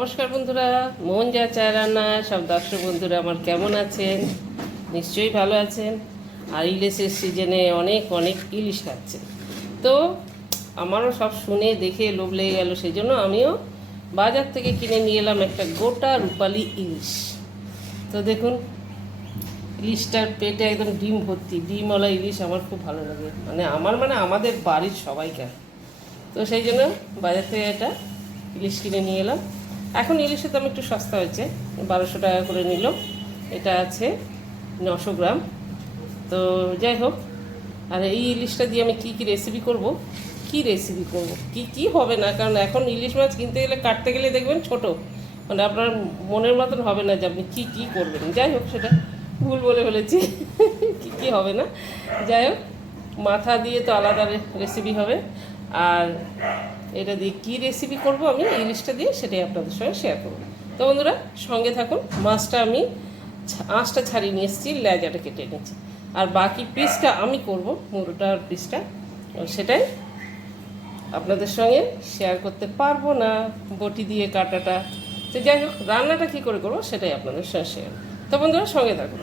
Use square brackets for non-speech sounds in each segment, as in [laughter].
নমস্কার বন্ধুরা মোহন যা চায় রান্না, সব দর্শক বন্ধুরা আমার কেমন আছেন? নিশ্চয়ই ভালো আছেন। আর ইলিশের সিজনে অনেক অনেক ইলিশ খাচ্ছে। তো আমারও সব শুনে দেখে লোভ লেগে গেল সেই জন্য আমিও বাজার থেকে কিনে নিয়ে এলাম একটা গোটা রূপালি ইলিশ। তো দেখুন, ইলিশটার পেটে একদম ডিম ভর্তি, ডিমওয়ালা ইলিশ আমার খুব ভালো লাগে। মানে আমার মানে আমাদের বাড়ির সবাইকার। তো সেই জন্য বাজার থেকে এটা ইলিশ কিনে নিয়ে এলাম। এখন ইলিশের দাম একটু সস্তা হয়েছে, বারোশো টাকা করে নিল। এটা আছে নশো গ্রাম। তো যাই হোক, আর এই ইলিশটা দিয়ে আমি কী কী রেসিপি করব? কি রেসিপি করব? কি কি হবে না? কারণ এখন ইলিশ মাছ কিনতে গেলে, কাটতে গেলে দেখবেন ছোট। মানে আপনার মনের মতন হবে না যে আপনি কী কী করবেন। যাই হোক, সেটা ভুল বলে ফেলেছি। কি কি হবে না? যাই হোক, মাথা দিয়ে তো আলাদা রেসিপি হবে। আর এটা দিয়ে কী রেসিপি করব আমি ইলিশটা দিয়ে সেটাই আপনাদের সঙ্গে শেয়ার করব। তো বন্ধুরা, সঙ্গে থাকুন, মাছটা আমি আঁশটা ছাড়িয়ে নিয়ে এসেছি, লেজাটা কেটে নিয়েছি। আর বাকি পিসটা আমি করব মুরোটার পিসটা সেটাই আপনাদের সঙ্গে শেয়ার করতে পারব না, বটি দিয়ে কাটাটা। তো যাই হোক, রান্নাটা কী করে করব সেটাই আপনাদের সঙ্গে শেয়ার তো বন্ধুরা, সঙ্গে থাকুন।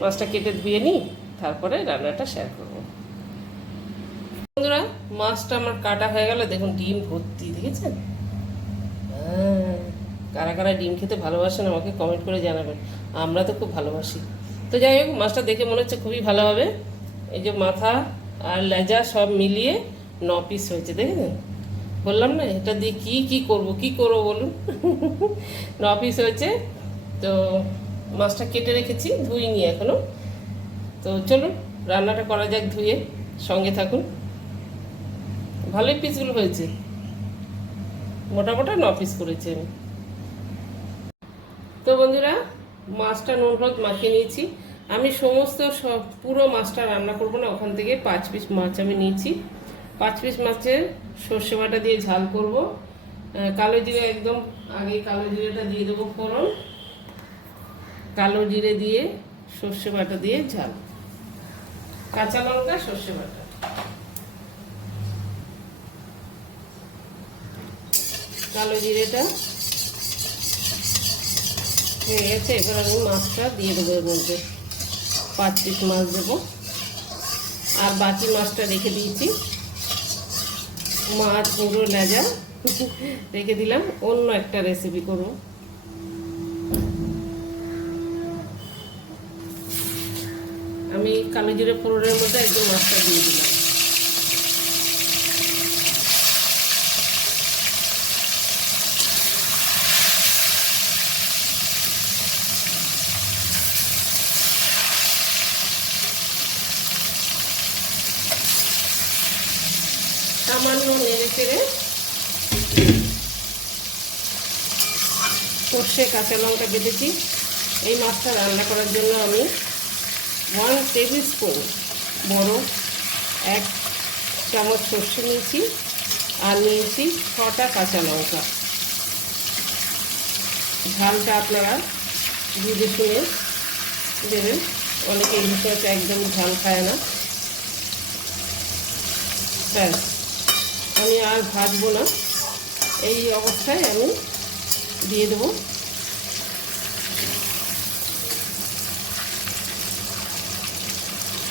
মাছটা কেটে ধুয়ে নিই, তারপরে রান্নাটা শেয়ার করব। বন্ধুরা মাছটা আমার কাটা হয়ে গেল। দেখুন ডিম ভর্তি দেখেছেন? হ্যাঁ, কারা কারা ডিম খেতে ভালোবাসেন আমাকে কমেন্ট করে জানাবেন। আমরা তো খুব ভালোবাসি। তো যাই হোক মাছটা দেখে মনে হচ্ছে খুবই ভালো হবে। এই যে মাথা আর লেজা সব মিলিয়ে ন পিস হয়েছে দেখেছেন? বললাম না এটা দিয়ে কি কি করব কি করব বলুন? [laughs] ন পিস হয়েছে। তো মাছটা কেটে রেখেছি ধুইনি এখনও। তো চলুন রান্নাটা করা যাক ধুয়ে সঙ্গে থাকুন। ভালোই পিসগুলো হয়েছে। মোটা মোটা ন পিস করেছি আমি। তো বন্ধুরা, মাছটা নুন মাখিয়ে নিয়েছি। আমি সমস্ত সব পুরো মাছটা রান্না করব না, ওখান থেকে পাঁচ পিস মাছ আমি নিয়েছি। পাঁচ পিস মাছের সর্ষে বাটা দিয়ে ঝাল করব। কালো জিরে একদম আগে কালো জিরেটা দিয়ে দেবো ফোড়ন। কালো জিরে দিয়ে সর্ষে বাটা দিয়ে ঝাল। কাঁচা লঙ্কা, সর্ষে বাটা। কালো জিরেটা। হয়ে গেছে, এবার আমি মাছটা দিয়ে দেবো এর মধ্যে। পাঁচ পিস মাছ দেবো। আর বাকি মাছটা রেখে দিয়েছি। মাছ পুরো লেজা রেখে দিলাম, অন্য একটা রেসিপি করব। আমি কালো জিরে ফোড়নের মধ্যে একদম মাছটা দিয়ে দিলাম। সামান্য নেড়ে চেড়ে সর্ষে, কাঁচা লঙ্কা বেঁধেছি এই মাছটা রান্না করার জন্য আমি ওয়ান টেবিল স্পুন বড় এক চামচ সর্ষে নিয়েছি আর নিয়েছি ছটা কাঁচা লঙ্কা। ঝালটা আপনারা বুঝে শুনে দেবেন। অনেকে এই মাছ একদম ঝাল খায় না। ব্যাস। আমি আর ভাজবো না। এই অবস্থায় আমি দিয়ে দেবো।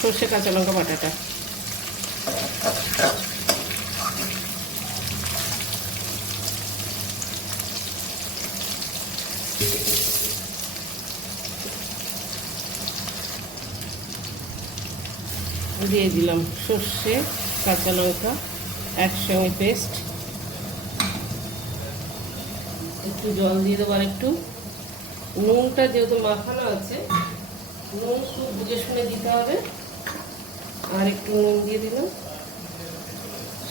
সর্ষে কাঁচা লঙ্কা বাটাটা। দিয়ে দিলাম সর্ষে কাঁচা লঙ্কা। একসঙ্গে পেস্ট একটু জল দিয়ে দেবো আর একটু নুনটা যেহেতু মাখানো আছে, নুন খুব বুঝে শুনে দিতে হবে। আর একটু নুন দিয়ে দিলাম,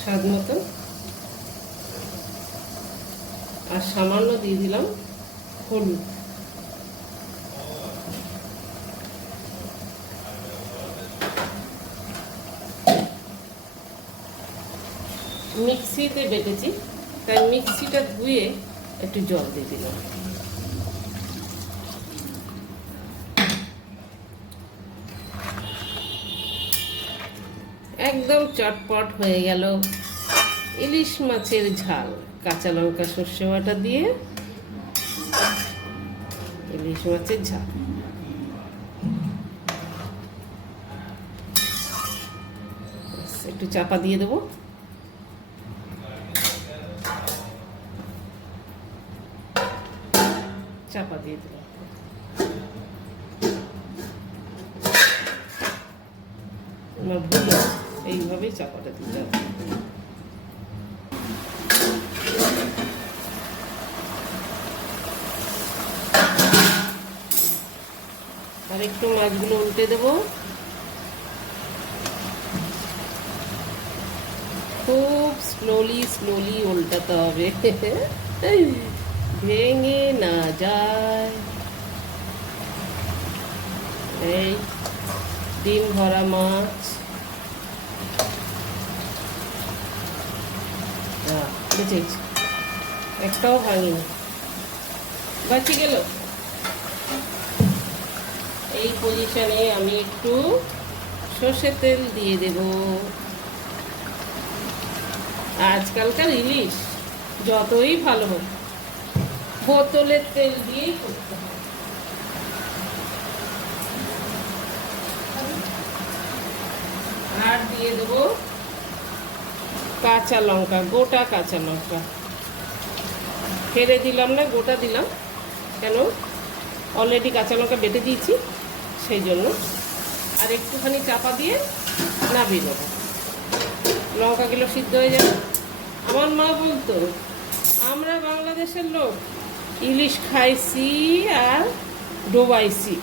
স্বাদ মতো। আর সামান্য দিয়ে দিলাম হলুদ। মিক্সিতে বেটেছি। তাই মিক্সিটা ধুয়ে একটু জল দিয়ে দিলাম। একদম চটপট হয়ে গেল। ইলিশ মাছের ঝাল, কাঁচা লঙ্কা সর্ষে বাটা দিয়ে ইলিশ মাছের ঝাল। একটু চাপা দিয়ে দেবো। চাপা দিয়ে দিলাম। এইভাবেই চাপাটা দিতে হবে। আর একটু মাছগুলো উল্টে দেবো। খুব স্লোলি স্লোলি উল্টাতে হবে। [laughs] ভেঙে না যায়। এই ডিম ভরা মাছ। আহ, বেঁচে গেছে। একটাও ভাঙিনি বাঁচি গেল। এই পজিশনে আমি একটু সর্ষের তেল দিয়ে দেব। আজকালকার ইলিশ যতই ভালো হোক। বোতলের তেল দিয়েই করতে হয়। আর দিয়ে দেবো কাঁচা লঙ্কা, গোটা কাঁচা লঙ্কা। ফেলে দিলাম না, গোটা দিলাম। কেন? অলরেডি কাঁচা লঙ্কা বেটে দিয়েছি, সেই জন্য। আর একটুখানি চাপা দিয়ে নামিয়ে দেবো লঙ্কাগুলো সিদ্ধ হয়ে যাবে। আমার মা বলতো, আমরা বাংলাদেশের লোক ইলিশ খাইছি আর ডোবাইছি।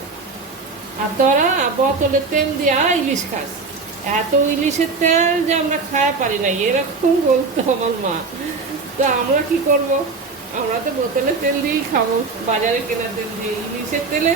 আর তোরা বোতলে তেল দিয়া ইলিশ খাস এত ইলিশের তেল যে আমরা খায় পারি না এরকম বলতো আমার মা। তো আমরা কি করব? আমরা তো বোতলে তেল দিয়েই খাব, বাজারে কেনা তেল দিয়ে। ইলিশের তেলে